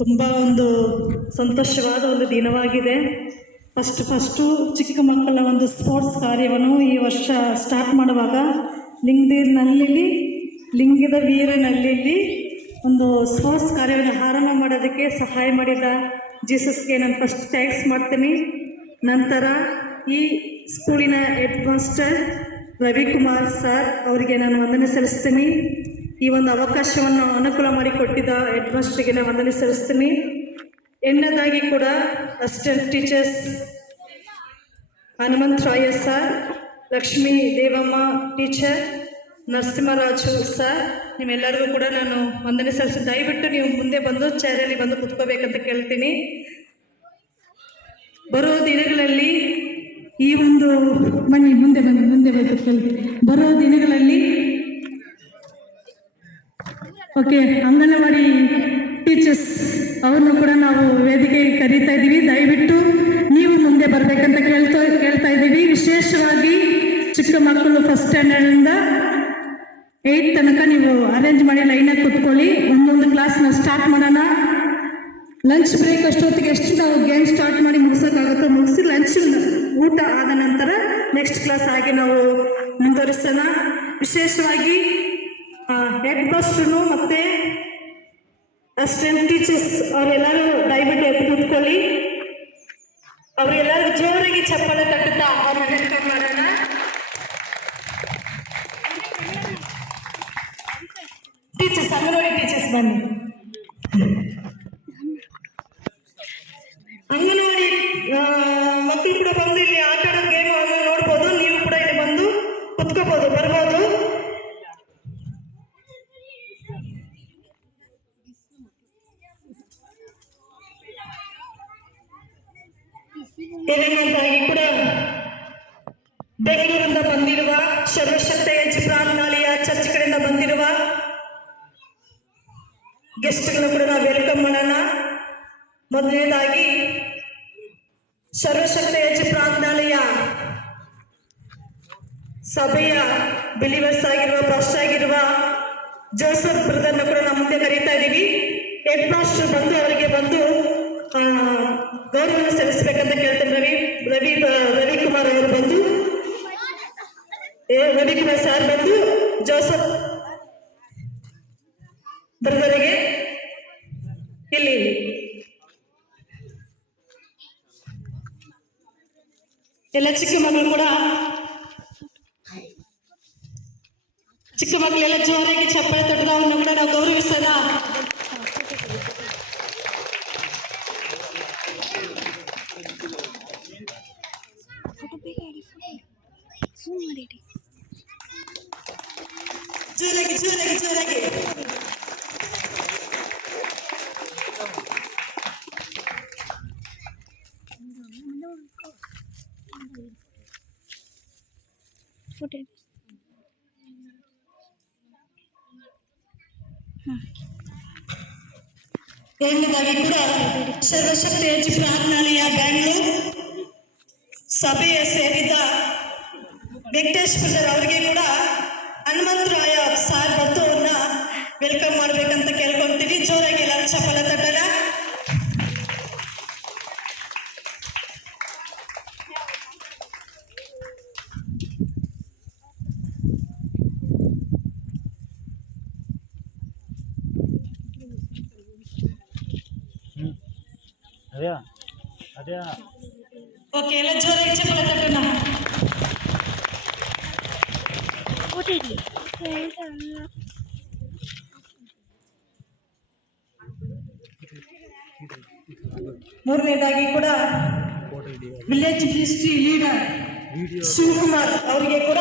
ತುಂಬ ಒಂದು ಸಂತೋಷವಾದ ಒಂದು ದಿನವಾಗಿದೆ. ಫಸ್ಟು ಚಿಕ್ಕ ಮಕ್ಕಳ ಒಂದು ಸ್ಪೋರ್ಟ್ಸ್ ಕಾರ್ಯವನ್ನು ಈ ವರ್ಷ ಸ್ಟಾರ್ಟ್ ಮಾಡುವಾಗ ಲಿಂಗದ ವೀರನಲ್ಲಿಲ್ಲಿ ಒಂದು ಸ್ಪೋರ್ಟ್ಸ್ ಕಾರ್ಯವನ್ನು ಆರಂಭ ಮಾಡೋದಕ್ಕೆ ಸಹಾಯ ಮಾಡಿದ ಜೀಸಸ್ಗೆ ನಾನು ಫಸ್ಟ್ ಥ್ಯಾಂಕ್ಸ್ ಮಾಡ್ತೀನಿ. ನಂತರ ಈ ಸ್ಕೂಲಿನ ಹೆಡ್ ಮಾಸ್ಟರ್ ರವಿಕುಮಾರ್ ಸರ್ ಅವರಿಗೆ ನಾನು ವಂದನೆ ಸಲ್ಲಿಸ್ತೀನಿ. ಈ ಒಂದು ಅವಕಾಶವನ್ನು ಅನುಕೂಲ ಮಾಡಿಕೊಟ್ಟಿದ್ದ ಹೆಡ್ ಮಾಸ್ಟರ್ಗೆ ನಾನು ವಂದನೆ ಸಲ್ಲಿಸ್ತೀನಿ. ಎಣ್ಣದಾಗಿ ಕೂಡ assistant teachers Hanumantharaya sir, Lakshmi Devamma teacher, Narasimharaju sir, ನಿಮ್ಮೆಲ್ಲರಿಗೂ ಕೂಡ ನಾನು ವಂದನೆ ಸಲ್ಲಿಸಿ ದಯವಿಟ್ಟು ನೀವು ಮುಂದೆ ಬಂದು ಚೇರಲ್ಲಿ ಬಂದು ಕೂತ್ಕೋಬೇಕಂತ ಕೇಳ್ತೀನಿ. ಬರೋ ದಿನಗಳಲ್ಲಿ ಈ ಒಂದು ಬನ್ನಿ ಮುಂದೆ ಕೂತ್ಕೊಳ್ಳಿ. ಬರೋ ದಿನಗಳಲ್ಲಿ ಓಕೆ ಅಂಗನವಾಡಿ ಟೀಚರ್ಸ್ ಅವ್ರನ್ನು ಕೂಡ ನಾವು ವೇದಿಕೆಗೆ ಕರೀತಾ ಇದ್ದೀವಿ. ದಯವಿಟ್ಟು ನೀವು ಮುಂದೆ ಬರಬೇಕಂತ ಕೇಳ್ತಾ ಇದ್ದೀವಿ. ವಿಶೇಷವಾಗಿ ಚಿಕ್ಕ ಮಕ್ಕಳು ಫಸ್ಟ್ ಸ್ಟ್ಯಾಂಡರ್ಡಿಂದ 8 ತನಕ ನೀವು ಅರೇಂಜ್ ಮಾಡಿ ಲೈನಾಗಿ ಕೂತ್ಕೊಳ್ಳಿ. ಒಂದೊಂದು ಕ್ಲಾಸ್ ನಾವು ಸ್ಟಾರ್ಟ್ ಮಾಡೋಣ. ಲಂಚ್ ಬ್ರೇಕ್ ಅಷ್ಟೊತ್ತಿಗೆ ಎಷ್ಟು ನಾವು ಗೇಮ್ ಸ್ಟಾರ್ಟ್ ಮಾಡಿ ಮುಗಿಸೋಕ್ಕಾಗುತ್ತೋ ಮುಗಿಸಿ ಲಂಚ್ ಊಟ ಆದ ನಂತರ ನೆಕ್ಸ್ಟ್ ಕ್ಲಾಸ್ ಆಗಿ ನಾವು ಮುಂದುವರಿಸೋಣ. ವಿಶೇಷವಾಗಿ ಹೆಡ್ ಮಾಸ್ಟರ್ನು ಮತ್ತು ಅಸಿಸ್ಟೆಂಟ್ ಟೀಚರ್ಸ್ ಅವರೆಲ್ಲರೂ ದಯವಿಟ್ಟು ಎದ್ದು ಕೂತ್ಕೊಳ್ಳಿ. ಅವರೆಲ್ಲರೂ ಜೋರಾಗಿ ಚಪ್ಪಾಳೆ ತಟ್ಟುತ್ತಾ ಅವ್ರನ್ನ ವೆಲ್ಕಮ್ ಮಾಡೋಣ. ಟೀಚರ್ಸ್, ಅಂಗನವಾಡಿ ಟೀಚರ್ಸ್ ಬನ್ನಿ. ಅಂಗನವಾಡಿ ಮಕ್ಕಳು ಕೂಡ ಬಂದು ಇಲ್ಲಿ ಆಟ ಆಡೋ ಗೇಮ್ ನೋಡ್ಬೋದು. ನೀವು ಕೂಡ ಇಲ್ಲಿ ಬಂದು ಕುತ್ಕೋಬೋದು, ಬರ್ಬೋದು. ಎರಡನೇದಾಗಿ ಕೂಡ ಬೆಂಗಳೂರಿಂದ ಬಂದಿರುವ ಸರ್ವಶಕ್ತ ಎಚ್ ಪ್ರಾರ್ಥನಾಲಯ ಚರ್ಚ್ ಕಡೆಯಿಂದ ಬಂದಿರುವ ಗೆಸ್ಟ್ಗಳನ್ನು ಕೂಡ ನಾವು ವೆಲ್ಕಮ್ ಮಾಡೋಣ. ಮೊದಲನೇದಾಗಿ ಸರ್ವಶಕ್ತ ಎಚ್ ಪ್ರಾರ್ಥನಾಲಯ ಸಭೆಯ ಬಿಲಿವರ್ಸ್ ಆಗಿರುವ ಬ್ರಷ್ ಆಗಿರುವ ಜೋಸಫ್ ಬ್ರದರ್ನ ಕೂಡ ನಾವು ಮುಂದೆ ಕರೀತಾ ಇದ್ದೀವಿ. ಹೆಡ್ ಮಾಸ್ಟರ್ ಬಂದು ಅವರಿಗೆ ಬಂದು ಗೌರವವನ್ನು ಸಲ್ಲಿಸಬೇಕಂತ ಕೇಳ್ತೇನೆ. ರವಿಕುಮಾರ್ ಅವರು ಬಂದು ರವಿಕುಮಾರ್ ಸರ್ ಬಂದು ಜೋಸಫ್ ಬ್ರದರಿಗೆ ಇಲ್ಲಿ ಎಲ್ಲ ಚಿಕ್ಕ ಮಕ್ಕಳೆಲ್ಲ ಜೋರಾಗಿ ಚಪ್ಪಾಳೆ ತಟ್ಟದ ಅವನ್ನ ಕೂಡ ನಾವು ಗೌರವಿಸೋಣ. ಜೋರಾಗಿ ಎರಡನೇದಾಗಿ ಕೂಡ ಸರ್ವಶಕ್ತ ಎಚ್ ಪ್ರಾರ್ಥನಾಲಯ ಬ್ಯಾಂಗ್ಳೂರ್ ಸಭೆಯ ಸೇರಿದ ವೆಂಕಟೇಶ್ ಬ್ರದರ್ ಅವರಿಗೆ ಕೂಡ ಹನುಮಂತರಾಯ ಸಾರ್ ಬಂದು ಅವ್ರನ್ನ ವೆಲ್ಕಮ್ ಮಾಡ್ಬೇಕಂತ ಕೇಳ್ಕೊಂತೀವಿ. ಜೋರಾಗಿ ಎಲ್ಲರೂ ಚಪ್ಪಾಳೆ ತಟ್ಟಣ. ಓಕೆ, ಎಲ್ಲ ಜೋರಾಗಿ ಚಪ್ಪಾಳೆ ತಟ್ಟಣ. ಮೂರನೇದಾಗಿ ಕೂಡ ವಿಲೇಜ್ ಮಿನಿಸ್ಟ್ರಿ ಲೀಡರ್ ಶಿವಕುಮಾರ್ ಅವರಿಗೆ ಕೂಡ